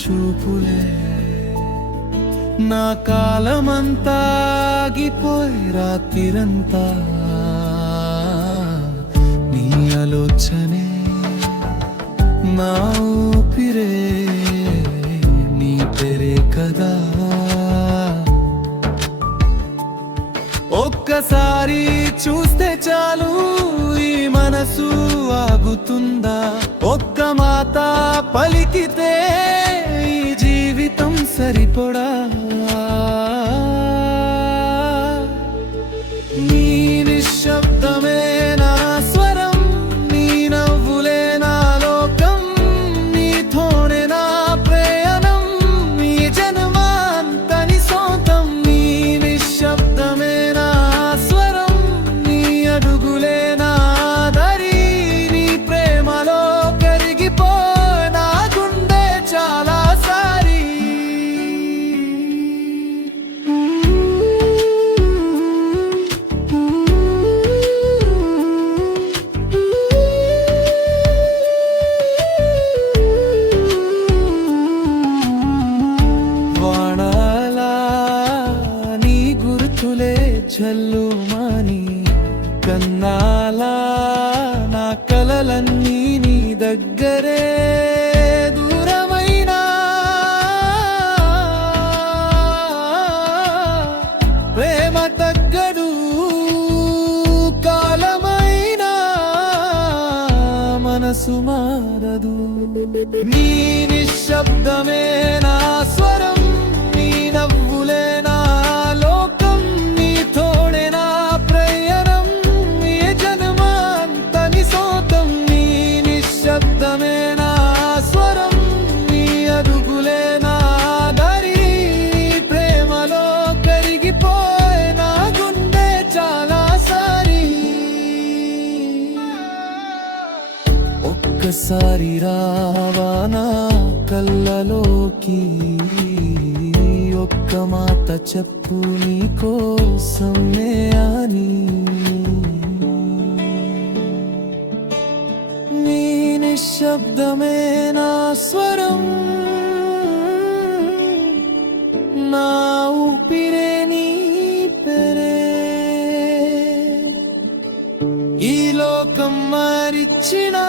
చూపులే నా కాలమంతా ఆగిపోయి రాత్రిరంతా నీ ఆలోచనే నా ఊపిరే నీ పేరే కదా ఒక్కసారి చూస్తే చాలు ఈ మనసు ఆగుతుందా ఒక్క మాట పలికితే ఈ జీవితం సరిపడా నీ నిశ్శబ్దమే నా స్వరం నీ నవ్వులే నా లోకం నీతోనే నా ప్రయాణం నీ జన్మాంతని సొంతం నీ నిశ్శబ్దమే నా స్వరం నీ అడుగులే నా దారి నీ ప్రేమలో కరిగిపో నా గుండె చాలా సారి వాణాలా నీ గుర్తులే జల్లుమని కన్నాలా నా కలలన్నీ నీ దగ్గరే దూరమైనా ప్రేమ తగ్గదు కాలమైనా మనసు మారదు నీ నిశ్శబ్దమే నా స్వరం నీ నవ్వులే నా లోకం నీతోనే నా ప్రయాణం నీ జన్మాంతని సొంతం నీ నిశ్శబ్దమే నా స్వరం నీ అడుగులే నా దారి నీ ప్రేమలో కరిగిపోయే నా గుండె చాలా సారి ఒక్కసారి రావా నా కళ్ళలోకి ఒక్క మాట చెప్పు నీ కోసమే అని నీ నిశ్శబ్దమే నా స్వరం నా ఊపిరే నీ పేరే ఈ లోకం మరిచినా